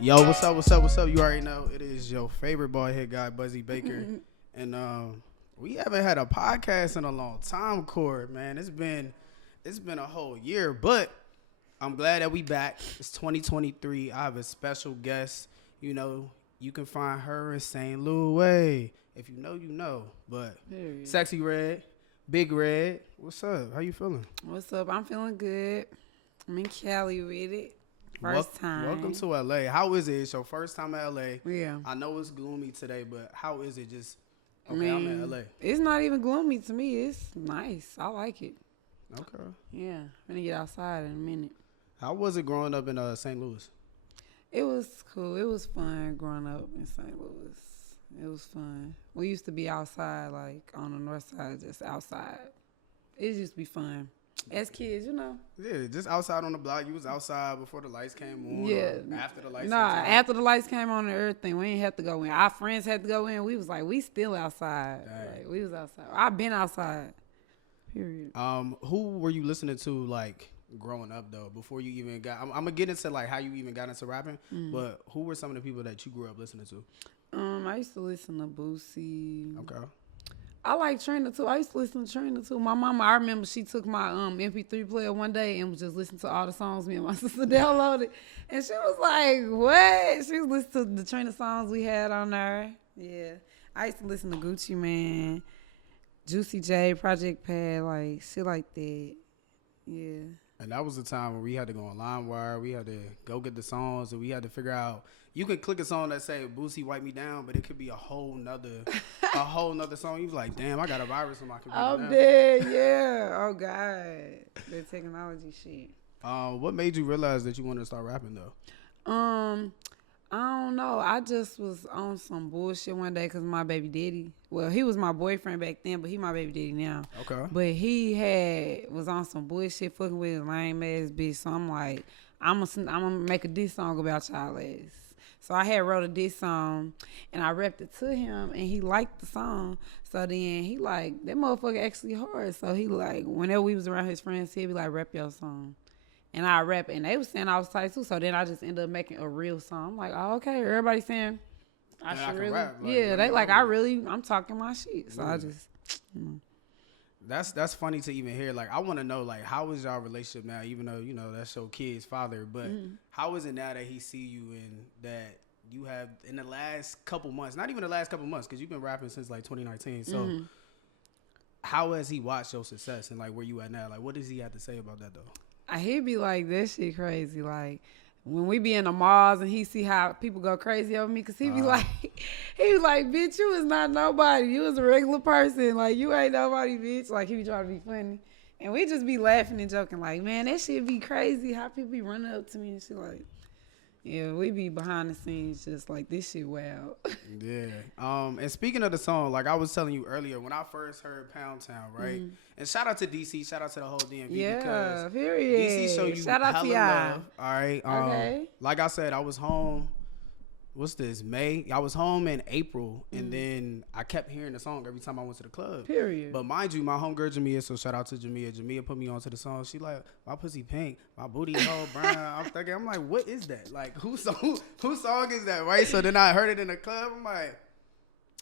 Yo, what's up, what's up, what's up? You already know it is your favorite bald head guy, Buzzy Baker. And we haven't had a podcast in a long time, Cord, man. It's been a whole year, but I'm glad that we back. It's 2023. I have a special guest. You know, you can find her in St. Louis. If you know, you know. But Sexy Red, Big Red, what's up? How you feeling? What's up? I'm feeling good. I'm in Cali with it. First time. Welcome to LA. How is it? It's your first time at LA. Yeah. I know it's gloomy today, but how is it? Just I'm in LA. It's not even gloomy to me. It's nice. I like it. Okay. Yeah. I'm gonna get outside in a minute. How was it growing up in St. Louis? It was cool. It was fun growing up in St. Louis. It was fun. We used to be outside, like on the north side, just outside. It used to be fun. As kids, you know. Yeah, just outside on the block. You was outside before the lights came on. Yeah. After the lights. Nah, after the lights came on and everything, we ain't have to go in. Our friends had to go in. We was like, we still outside. Like, we was outside. I've been outside. Period. Who were you listening to like growing up though? Before you even got, I'm gonna get into like how you even got into rapping. But who were some of the people that you grew up listening to? I used to listen to Boosie. Okay. I like Trina too. I used to listen to Trina too. My mama, I remember she took my MP3 player one day and was just listening to all the songs me and my sister downloaded. And she was like, what? She was listening to the Trina songs we had on there. Yeah. I used to listen to Gucci Mane, Juicy J, Project Pad, like shit like that. Yeah. And that was the time where we had to go on LimeWire. We had to go get the songs, and we had to figure out. You can click a song that say "Boosie Wipe Me Down," but it could be a whole nother song. You was like, "Damn, I got a virus on my computer." I'm dead. Yeah. Oh God, the technology shit. What made you realize that you wanted to start rapping though? I don't know. I just was on some bullshit one day because my baby daddy. Well, he was my boyfriend back then, but he my baby daddy now. Okay. But he was on some bullshit fucking with his lame ass bitch. So I'm like, I'm gonna make a diss song about y'all ass. So I had wrote a diss song and I rapped it to him and he liked the song. So then he like, that motherfucker actually hard. So he like, whenever we was around his friends, he'd be like, rap your song. And I rap it. And they was saying I was tight too. So then I just ended up making a real song. I'm like, oh, okay. Everybody saying I should really. Rap, like, yeah, they like, I'm talking my shit. So I just, That's funny to even hear. Like, I want to know, like, how is y'all relationship now? Even though, you know, that's your kid's father. But how is it now that he see you and that you have, in the last couple months, not even the last couple months, because you've been rapping since, like, 2019. So how has he watched your success and, like, where you at now? Like, what does he have to say about that, though? He'd be like, that shit crazy. Like, when we be in the malls and he see how people go crazy over me, because he was like, bitch, you was not nobody. You was a regular person. Like, you ain't nobody, bitch. Like, he be trying to be funny. And we just be laughing and joking like, man, that shit be crazy. How people be running up to me and shit like, yeah, we be behind the scenes just like, this shit wild. Yeah. And speaking of the song, like I was telling you earlier, when I first heard Poundtown, right? And shout out to DC, shout out to the whole DMV. Yeah, because period. DC show you shout out hella to y'all. love. All right. Okay. Like I said, I was home. What's this? May? I was home in April, and then I kept hearing the song every time I went to the club. Period. But mind you, my homegirl Jamia, so shout out to Jamia. Jamia put me onto the song. She like, my pussy pink, my booty hole brown. I'm like, what is that? Like, whose song is that, right? So then I heard it in the club. I'm like,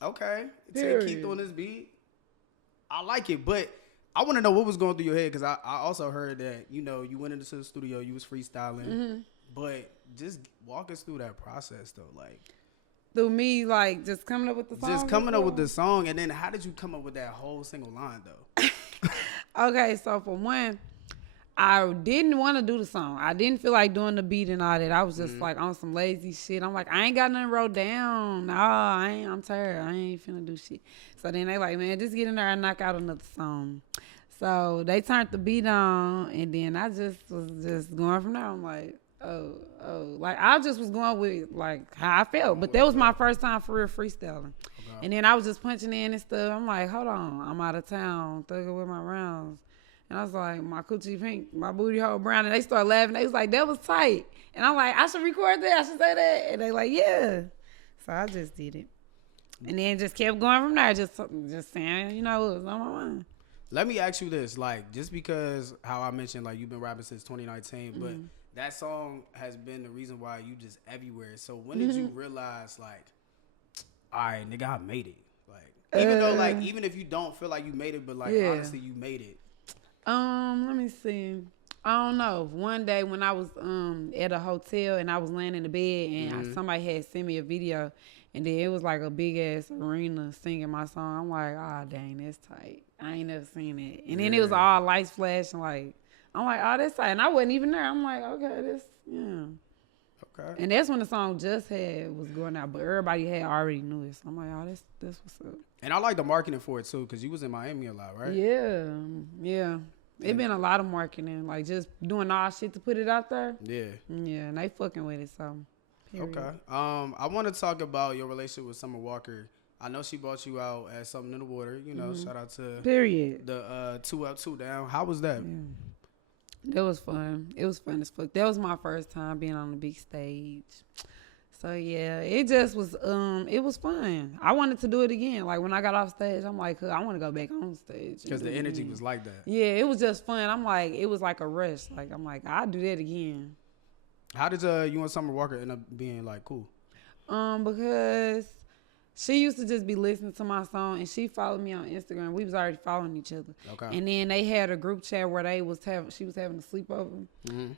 okay, keep doing this beat. I like it, but I want to know what was going through your head, because I also heard that, you know, you went into the studio, you was freestyling, but just walk us through that process though, like through me, like just coming up with the song. Just coming up with the song, and then how did you come up with that whole single line though? Okay, so for one, I didn't want to do the song. I didn't feel like doing the beat and all that. I was just like on some lazy shit. I'm like, I ain't got nothing wrote down. No, I'm tired. I ain't finna do shit. So then they like, man, just get in there and knock out another song. So they turned the beat on, and then I just was just going from there. I'm like, oh, like I just was going with like how I felt, but that was my first time for real freestyling. Okay. And then I was just punching in and stuff. I'm like, hold on, I'm out of town, thugging with my rounds, and I was like, my coochie pink, my booty hole brown, and they started laughing. They was like, that was tight, and I'm like, I should record that, I should say that, and they like, yeah. So I just did it, and then just kept going from there, just saying, you know, it was on my mind. Let me ask you this, like, just because how I mentioned, like, you've been rapping since 2019, but that song has been the reason why you just everywhere. So when did you realize, like, all right, nigga, I made it? Like, even though, like, even if you don't feel like you made it, but like, honestly, you made it. Let me see. I don't know. One day when I was at a hotel and I was laying in the bed and somebody had sent me a video, and then it was like a big ass arena singing my song. I'm like, oh dang, that's tight. I ain't never seen it. And then it was all lights flashing. Like, I'm like, oh, that's tight. And I wasn't even there. I'm like, okay, this, yeah. Okay. And that's when the song was going out, but everybody had already knew it. So I'm like, oh, that's what's up. And I like the marketing for it too, because you was in Miami a lot, right? Yeah. It been a lot of marketing, like just doing all shit to put it out there. Yeah, and they fucking with it, so. Period. Okay. I want to talk about your relationship with Summer Walker. I know she brought you out at Something in the Water. You know, shout out to the 2 Up 2 Down. How was that? Yeah. It was fun. It was fun as fuck. That was my first time being on the big stage. So yeah, it just was it was fun. I wanted to do it again. Like when I got off stage, I'm like, I want to go back on stage. Because the energy was like that. Yeah, it was just fun. I'm like, it was like a rush. Like I'm like, I'll do that again. How did you and Summer Walker end up being like cool? Because she used to just be listening to my song, and she followed me on Instagram. We was already following each other. Okay. And then they had a group chat where she was having a sleepover,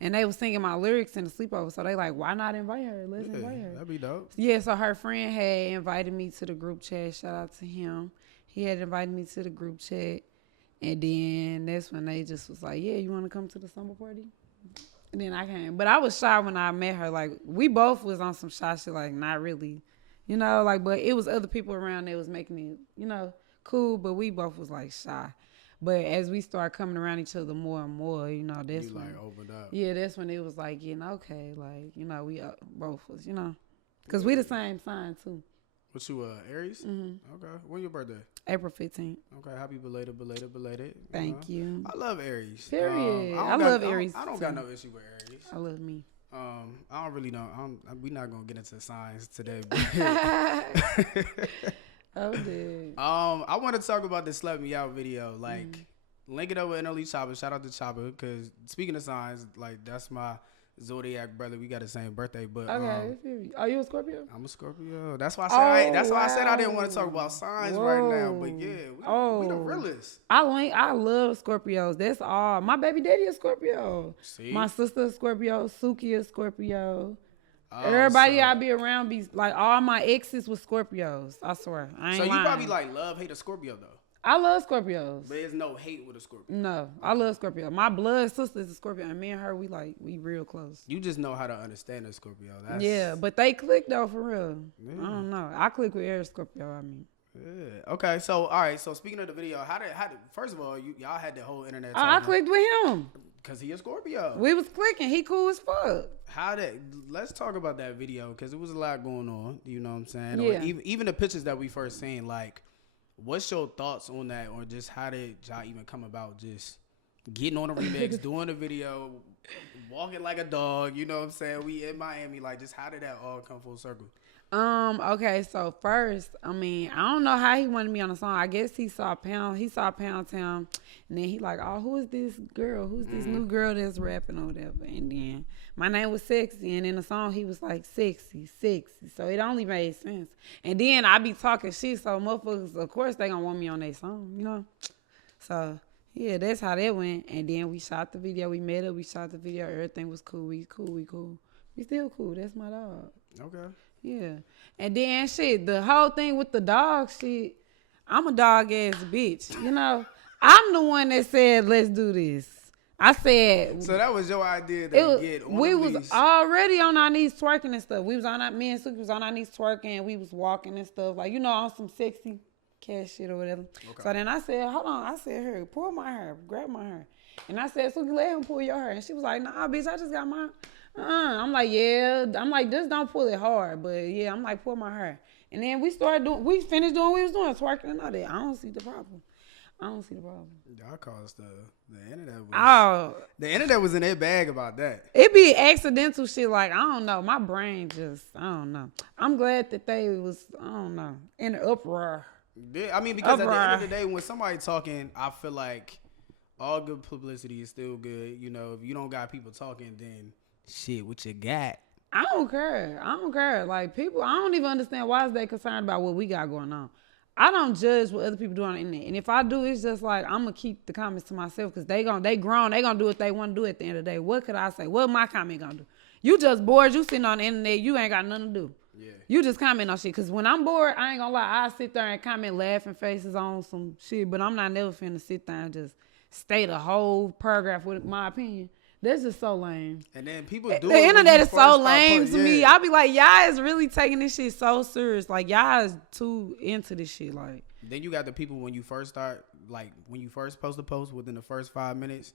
and they was singing my lyrics in the sleepover. So they like, why not invite her? Let's invite her. That'd be dope. Yeah. So her friend had invited me to the group chat. Shout out to him. He had invited me to the group chat, and then that's when they just was like, yeah, you want to come to the summer party? And then I came. But I was shy when I met her. Like, we both was on some shy shit, like, not really. You know, like, but it was other people around that was making it, you know, cool. But we both was, like, shy. But as we started coming around each other more and more, you know, that's when. You, like, opened up. Yeah, that's when it was, like, okay. Like, you know, we both was, you know. Because we the same sign, too. What you, Aries? Mm-hmm. Okay. When your birthday? April 15th. Okay. Happy belated. Thank you. I love Aries. Period. I love Aries. I don't got no issue with Aries. I love me. I don't really know. We're not gonna get into signs today. Oh, dude. I want to talk about the Slut Me Out video. Like, link it up with NLE Chopper. Shout out to Chopper, because speaking of signs, like, that's my Zodiac brother. We got the same birthday, but okay. Are you a Scorpio? I'm a Scorpio. That's why I said. Why I said I didn't want to talk about signs right now. But yeah, we the realest. I love Scorpios. That's all. My baby daddy is Scorpio. See? My sister is Scorpio. Suki is Scorpio. Everybody I be around be like, all my exes was Scorpios. I swear. I ain't lying. Probably like love hate a Scorpio though. I love Scorpios. But there's no hate with a Scorpio. No, I love Scorpio. My blood sister is a Scorpio, and me and her, we real close. You just know how to understand a Scorpio. Yeah, but they click though, for real. Yeah. I don't know. I click with every Scorpio, I mean. Yeah. Okay, so, all right. So, speaking of the video, how did first of all, y'all had the whole internet. I clicked with him. Because he a Scorpio. We was clicking. He cool as fuck. Let's talk about that video, because it was a lot going on. You know what I'm saying? Yeah. Or even the pictures that we first seen, like, what's your thoughts on that, or just how did y'all even come about just getting on the remix, doing the video, walking like a dog, you know what I'm saying? We in Miami, like, just how did that all come full circle? Okay, so first, I mean, I don't know how he wanted me on the song. I guess he saw Poundtown, and then he like, oh, who is this girl? Who's this new girl that's rapping or whatever? And then my name was Sexyy, and in the song he was like, sexy. So it only made sense. And then I be talking shit, so motherfuckers, of course, they gonna want me on their song, you know? So yeah, that's how that went. And then we shot the video. We met up. We shot the video. Everything was cool. We cool. We still cool. That's my dog. Okay. Yeah. And then shit, the whole thing with the dog shit, I'm a dog ass bitch. You know, I'm the one that said, let's do this. I said. So that was your idea to get on We was already on our knees twerking and stuff. Me and Suki was on our knees twerking. We was walking and stuff. Like, you know, on some sexy cat shit or whatever. Okay. So then I said, hold on. I said, here, pull my hair. Grab my hair. And I said, Suki, let him pull your hair. And she was like, nah, bitch, I just got my... I'm like, yeah. I'm like, just don't pull it hard. But yeah, I'm like, pull my hair. And then we finished doing what we was doing, twerking and all that. I don't see the problem. Y'all caused the internet. The internet was in their bag about that. It be accidental shit. Like, I don't know. My brain just, I don't know. I'm glad that they was, I don't know, in the uproar. Yeah, I mean, because at the end of the day, when somebody talking, I feel like all good publicity is still good. You know, if you don't got people talking, then Shit, what you got? I don't care. Like, people, I don't even understand why is they concerned about what we got going on. I don't judge what other people do on the internet. And if I do, it's just like, I'm going to keep the comments to myself because they grown. They going to do what they want to do at the end of the day. What could I say? What my comment going to do? You just bored. You sitting on the internet. You ain't got nothing to do. Yeah. You just comment on shit. Because when I'm bored, I ain't going to lie. I sit there and comment laughing faces on some shit. But I'm not never finna sit there and just state a whole paragraph with my opinion. That's just so lame. And then people do the internet is so lame to me. I be like, y'all is really taking this shit so serious. Like, y'all is too into this shit. Like, then you got the people when you first start, like when you first post a post within the first 5 minutes.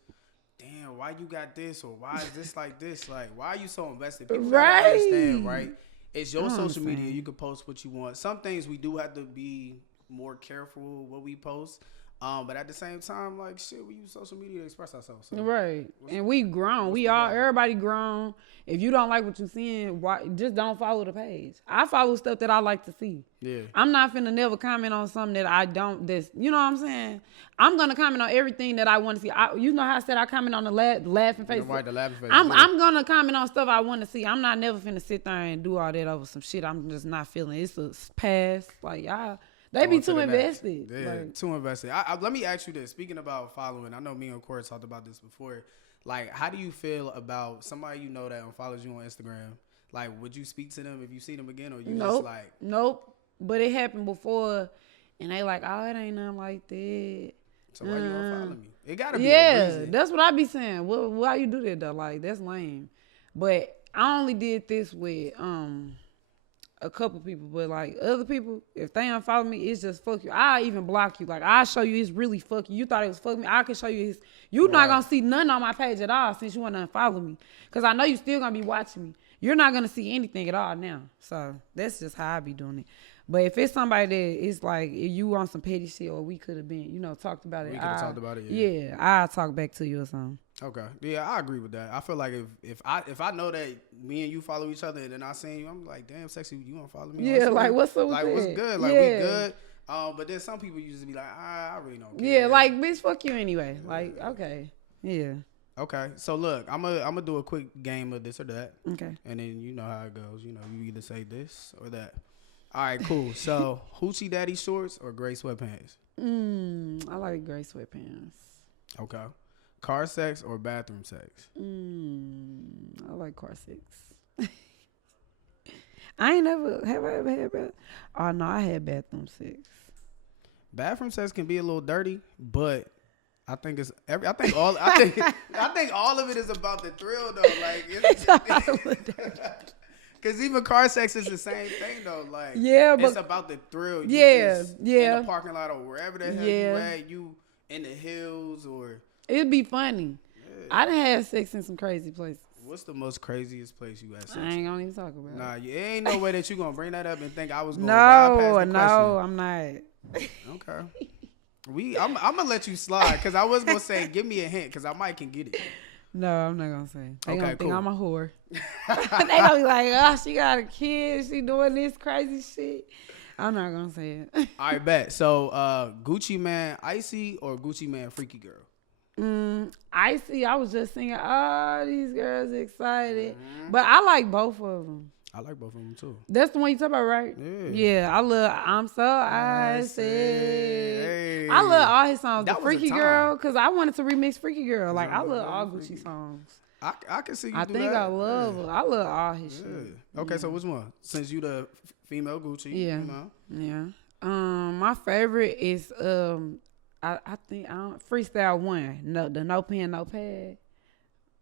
Damn, why you got this or why is this like this? Like, why are you so invested? People gotta understand, right? It's your social media. You can post what you want. Some things we do have to be more careful what we post. But at the same time, like, shit, we use social media to express ourselves. So right. And we grown. Everybody grown. If you don't like what you're seeing, just don't follow the page. I follow stuff that I like to see. Yeah. I'm not finna never comment on something that I don't, you know what I'm saying? I'm gonna comment on everything that I want to see. You know how I said I comment on the laughing face? Right, the laughing face. I'm gonna comment on stuff I want to see. I'm not never finna sit there and do all that over some shit I'm just not feeling. It's a pass. Like, y'all. They be too invested. Yeah, like, too invested. Let me ask you this. Speaking about following, I know me and Corey talked about this before. Like, how do you feel about somebody you know that unfollows you on Instagram? Like, would you speak to them if you see them again, or you just like? Nope. But it happened before, and they like, oh, it ain't nothing like that. So why you unfollow me? It gotta be a reason. That's what I be saying. Why you do that though? Like, that's lame. But I only did this with a couple people, but like other people, if they unfollow me, it's just fuck you. I even block you. Like, I show you it's really fuck you. You thought it was fuck me. I can show you it's you not gonna see nothing on my page at all since you want to unfollow me. Cause I know you still gonna be watching me. You're not gonna see anything at all now. So that's just how I be doing it. But if it's somebody that it's like if you want some petty shit or we could have been, talked about it. We could have talked about it. Yeah, I'll talk back to you or something. Okay. Yeah, I agree with that. I feel like if I know that me and you follow each other and then I seen you, I'm like, damn, Sexyy, you want to follow me? Yeah, like what's up with like that? What's good? Like we good. But then some people you just be like, I really don't care. Yeah, like bitch, fuck you anyway. Like, okay. Yeah. Okay. So look, I'm gonna do a quick game of this or that. Okay. And then you know how it goes. You either say this or that. All right, cool. So hoochie daddy shorts or gray sweatpants? I like gray sweatpants. Okay. Car sex or bathroom sex? I like car sex. I ever had bathroom. Oh no, I had bathroom sex. Bathroom sex can be a little dirty, but I think I think all of it is about the thrill though. Like it's because even car sex is the same thing though. Like but it's about the thrill. In the parking lot or wherever the hell you at, you in the hills or. It'd be funny. Yeah. I done had sex in some crazy places. What's the most craziest place you had sex? I ain't gonna even talk about it. Nah, you ain't no way that you gonna bring that up and think I was gonna ride past the question. No, I'm not. Okay. I'm gonna let you slide because I was gonna say give me a hint because I might can get it. No, I'm not gonna say. They gonna think I'm a whore. They gonna be like, oh, she got a kid. She doing this crazy shit. I'm not gonna say it. All right, bet. So Gucci Man Icy or Gucci Man Freaky Girl? Icy, I was just singing, oh, these girls excited. But I like both of them. I like both of them too. That's the one you talk about, right? Yeah, I love I'm So Icy. Hey. I love all his songs. That the Freaky Girl, because I wanted to remix Freaky Girl. Like, I love all Gucci songs. I can see you I do think that. I love her. I love all his shit. Okay, so which one? Since you the female Gucci, you know? Yeah. My favorite is I think Freestyle 1. No pen, no pad.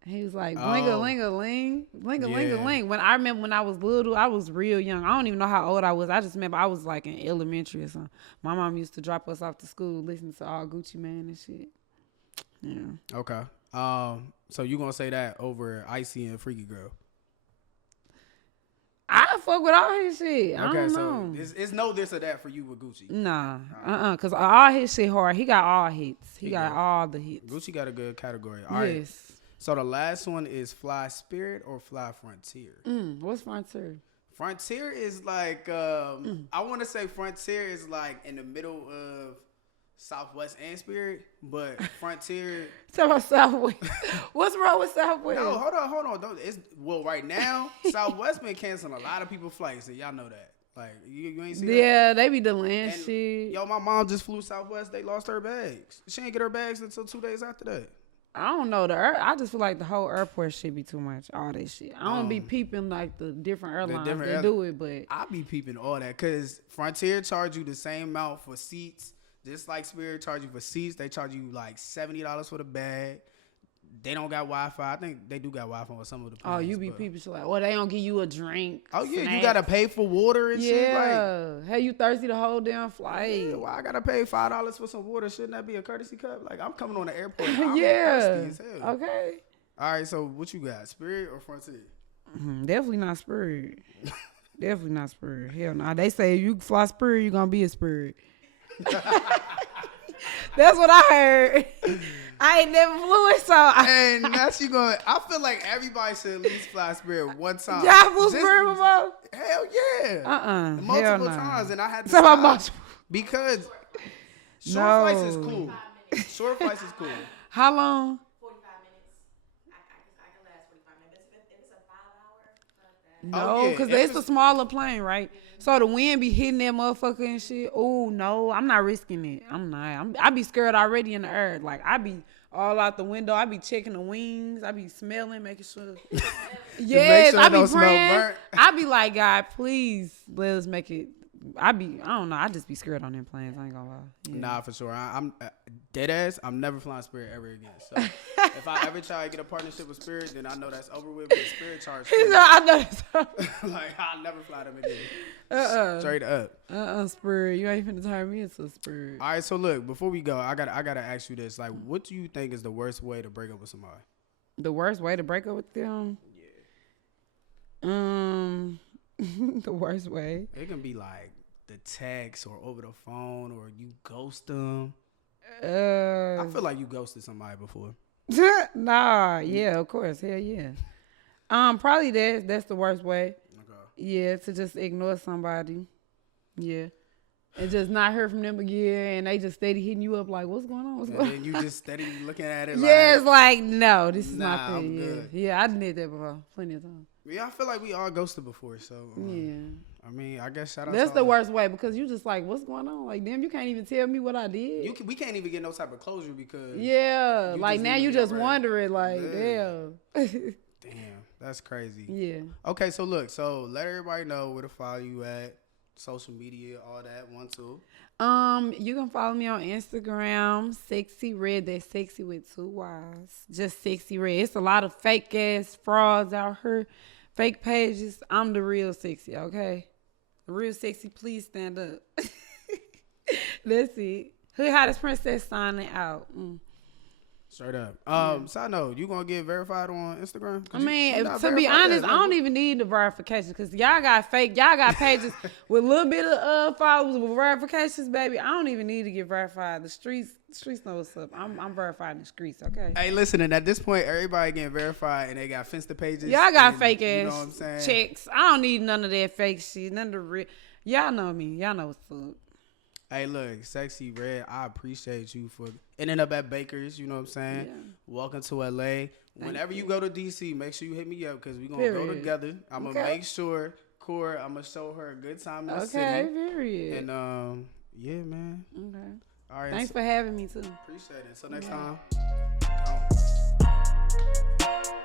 He was like bling-a-ling-a-ling, bling-a-ling-a-ling. When I remember when I was little, I was real young. I don't even know how old I was. I just remember I was like in elementary or something. My mom used to drop us off to school listening to all Gucci Man and shit. Yeah. Okay. So you gonna say that over Icy and Freaky Girl? I fuck with all his shit. I don't know. It's no this or that for you with Gucci. Nah, cause all his shit hard. He got all hits. He got all the hits. Gucci got a good category. All right. So the last one is Fly Spirit or Fly Frontier. What's Frontier? Frontier is like I want to say Frontier is like in the middle of Southwest and Spirit, but Frontier. Talk about Southwest. What's wrong with Southwest? No, hold on. Don't, right now, Southwest been canceling a lot of people's flights, and y'all know that. Like, you ain't see that? Yeah, they be delaying shit. Yo, my mom just flew Southwest. They lost her bags. She ain't get her bags until 2 days after that. I don't know. I just feel like the whole airport shit be too much. All that shit. I don't be peeping like the different airlines that do it, but I be peeping all that because Frontier charge you the same amount for seats. Just like Spirit charge you for seats. They charge you like $70 for the bag. They don't got Wi-Fi. I think they do got Wi-Fi on some of the planes. Oh, you be peeping shit like, well, they don't give you a drink. Oh, yeah, snacks. you got to pay for water and shit. Yeah. Hey, you thirsty the whole damn flight. Yeah, well, I got to pay $5 for some water. Shouldn't that be a courtesy cup? Like, I'm coming on the airport. I'm thirsty as hell. Okay. All right, so what you got? Spirit or Frontier? Definitely not Spirit. Definitely not Spirit. Hell no. They say if you fly Spirit, you're going to be a Spirit. That's what I heard. I ain't never flew it, so and that's you going. I feel like everybody should at least fly Spirit one time. Y'all flew Spirit before? Hell yeah. Multiple times, and I had to stop because short flights is cool. Short flights is cool. How long? 45 minutes. I can last 45 minutes. If it's a 5 hour, No, because it's a smaller plane, right? So the wind be hitting that motherfucker and shit. Oh, no, I'm not risking it. I'm not. I be scared already in the air. Like, I be all out the window. I be checking the wings. I be smelling, making sure. Yes, sure I be don't smell praying. burnt. I be like, God, please let us make it. I don't know. I just be scared on them planes. I ain't gonna lie. Yeah. Nah, for sure. I'm dead ass. I'm never flying Spirit ever again. So if I ever try to get a partnership with Spirit, then I know that's over with. But Spirit charge. I know that's like I'll never fly them again. Straight up. Spirit. You ain't finna turn me into a Spirit. All right. So look, before we go, I gotta ask you this. Like, what do you think is the worst way to break up with somebody? The worst way to break up with them? Yeah. The worst way. It can be like the text or over the phone or you ghost them. I feel like you ghosted somebody before. Nah, yeah, of course. Hell yeah. Probably that's the worst way. Okay. Yeah, to just ignore somebody. Yeah. And just not hear from them again, and they just steady hitting you up like, what's going on? What's going on? And then you just steady looking at it yeah, it's like, no, this is not I'm the good. Yeah, I did that before plenty of times. Yeah, I feel like we all ghosted before, so Yeah. I mean, I guess shout out. That's to the all. worst way because you just like, what's going on? Like, damn, you can't even tell me what I did. We can't even get no type of closure because Yeah, you like just now need you to just get right. wondering, like, Yeah. damn. Damn, that's crazy. Yeah. Okay, so look, let everybody know where to follow you at, social media, all that. 1, 2. You can follow me on Instagram, Sexyy Red. That's sexy with 2 Y's. Just Sexyy Red. It's a lot of fake ass frauds out here, fake pages. I'm the real Sexyy, okay? The real Sexyy, please stand up. That's it. Hood Hottest Princess signing out. Straight up. Side note, you gonna get verified on Instagram? I mean, to be honest, I don't even need the verification because y'all got pages with a little bit of followers with verifications, baby. I don't even need to get verified. The streets know what's up. I'm verified in the streets, okay? Hey, listen, and at this point, everybody getting verified and they got Finsta pages. Y'all got and, fake ass you know what I'm saying? checks. I don't need none of that fake shit. None of the real. Y'all know me. Y'all know what's up. Hey, look, Sexyy Red, I appreciate you for ending up at Baker's, you know what I'm saying? Yeah. Welcome to LA. Whenever you go to DC, make sure you hit me up because we're going to go Period. together. I'm going to make sure, Cora, I'm going to show her a good time in the Okay, city. period. And, yeah, man. Okay. All right. Thanks for having me, too. Appreciate it. Until next Yeah. time. Gone.